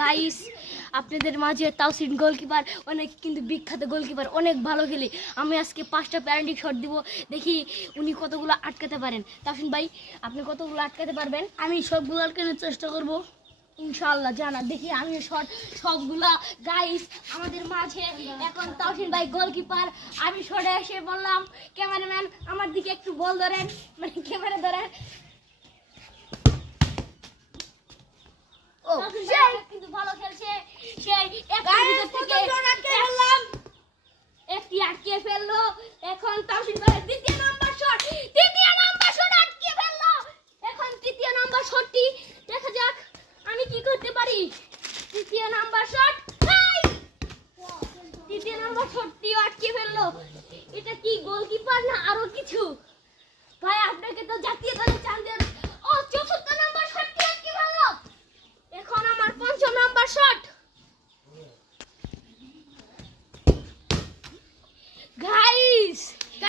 Guys আপনাদের মাঝে Tawsin goalkeeper অনেক কিন্তু বিখ্যাত গোলকিপার, অনেক ভালো খেলে। আমি আজকে 5টা প্যারেন্টিক শট দিব, দেখি উনি কতগুলো আটকাতে পারেন। তাওসিন ভাই, আপনি কতগুলো আটকাতে পারবেন? আমি সবগুলো আটকানোর চেষ্টা করব ইনশাআল্লাহ। জানা দেখি আমি শট সবগুলা। গাইস আমাদের মাঝে এখন তাওসিন ভাই গোলকিপার। আমি শটে এসে বললাম, ক্যামেরাম্যান আমার দিকে একটু বল ধরেন, মানে ক্যামেরা ধরেন। কিন্তু ভালো খেলছে সেই একটি আটকে ফেললো। এখন তাওসিন ভাই দ্বিতীয় নাম্বার শট আটকে ফেললো। এখন তৃতীয় নাম্বার শটটি দেখা যাক আমি কি করতে পারি। তৃতীয় নাম্বার শটটিও আটকে ফেললো। এটা কি গোলকিপার না আরো কিছু?